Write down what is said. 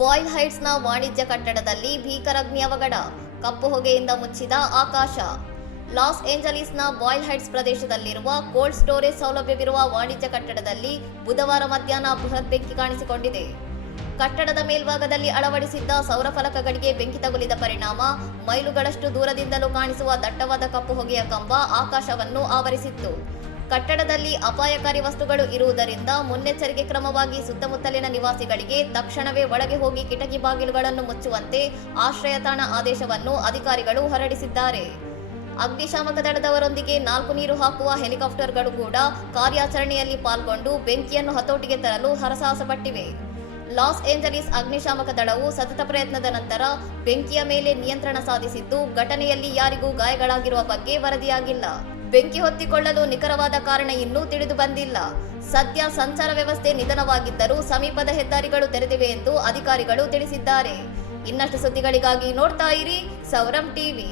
Boil ಹೈಟ್ಸ್ನ ವಾಣಿಜ್ಯ ಕಟ್ಟಡದಲ್ಲಿ ಭೀಕರಾಗ್ನಿ ಅವಘಡ, ಕಪ್ಪು ಹೊಗೆಯಿಂದ ಮುಚ್ಚಿದ ಆಕಾಶ. ಲಾಸ್ ಏಂಜಲೀಸ್ನ ಬಾಯ್ಲ್ ಹೈಟ್ಸ್ ಪ್ರದೇಶದಲ್ಲಿರುವ ಕೋಲ್ಡ್ ಸ್ಟೋರೇಜ್ ಸೌಲಭ್ಯವಿರುವ ವಾಣಿಜ್ಯ ಕಟ್ಟಡದಲ್ಲಿ ಬುಧವಾರ ಮಧ್ಯಾಹ್ನ ಬೃಹತ್ ಬೆಂಕಿ ಕಾಣಿಸಿಕೊಂಡಿದೆ. ಕಟ್ಟಡದ ಮೇಲ್ಭಾಗದಲ್ಲಿ ಅಳವಡಿಸಿದ್ದ ಸೌರ ಫಲಕಗಳಿಗೆ ಬೆಂಕಿ ತಗುಲಿದ ಪರಿಣಾಮ ಮೈಲುಗಳಷ್ಟು ದೂರದಿಂದಲೂ ಕಾಣಿಸುವ ದಟ್ಟವಾದ ಕಪ್ಪು ಹೊಗೆಯ ಕಂಬ ಆಕಾಶವನ್ನು ಆವರಿಸಿತ್ತು. ಕಟ್ಟಡದಲ್ಲಿ ಅಪಾಯಕಾರಿ ವಸ್ತುಗಳು ಇರುವುದರಿಂದ ಮುನ್ನೆಚ್ಚರಿಕೆ ಕ್ರಮವಾಗಿ ಸುತ್ತಮುತ್ತಲಿನ ನಿವಾಸಿಗಳಿಗೆ ತಕ್ಷಣವೇ ಒಳಗೆ ಹೋಗಿ ಕಿಟಕಿ ಬಾಗಿಲುಗಳನ್ನು ಮುಚ್ಚುವಂತೆ ಆಶ್ರಯ ತಾಣ ಆದೇಶವನ್ನು ಅಧಿಕಾರಿಗಳು ಹೊರಡಿಸಿದ್ದಾರೆ. ಅಗ್ನಿಶಾಮಕ ದಳದವರೊಂದಿಗೆ 4 ನೀರು ಹಾಕುವ ಹೆಲಿಕಾಪ್ಟರ್ಗಳು ಕೂಡ ಕಾರ್ಯಾಚರಣೆಯಲ್ಲಿ ಪಾಲ್ಗೊಂಡು ಬೆಂಕಿಯನ್ನು ಹತೋಟಿಗೆ ತರಲು ಹರಸಾಹಸಪಟ್ಟಿವೆ. ಲಾಸ್ ಏಂಜಲೀಸ್ ಅಗ್ನಿಶಾಮಕ ದಳವು ಸತತ ಪ್ರಯತ್ನದ ನಂತರ ಬೆಂಕಿಯ ಮೇಲೆ ನಿಯಂತ್ರಣ ಸಾಧಿಸಿದ್ದು, ಘಟನೆಯಲ್ಲಿ ಯಾರಿಗೂ ಗಾಯಗಳಾಗಿರುವ ಬಗ್ಗೆ ವರದಿಯಾಗಿಲ್ಲ. ಬೆಂಕಿ ಹೊತ್ತಿಕೊಳ್ಳಲು ನಿಖರವಾದ ಕಾರಣ ಇನ್ನೂ ತಿಳಿದು ಬಂದಿಲ್ಲ. ಸದ್ಯ ಸಂಚಾರ ವ್ಯವಸ್ಥೆ ನಿಧನವಾಗಿದ್ದರೂ ಸಮೀಪದ ಹೆದ್ದಾರಿಗಳು ತೆರೆದಿವೆ ಎಂದು ಅಧಿಕಾರಿಗಳು ತಿಳಿಸಿದ್ದಾರೆ. ಇನ್ನಷ್ಟು ಸುದ್ದಿಗಳಿಗಾಗಿ ನೋಡ್ತಾ ಇರಿ ಸೌರಂ ಟಿವಿ.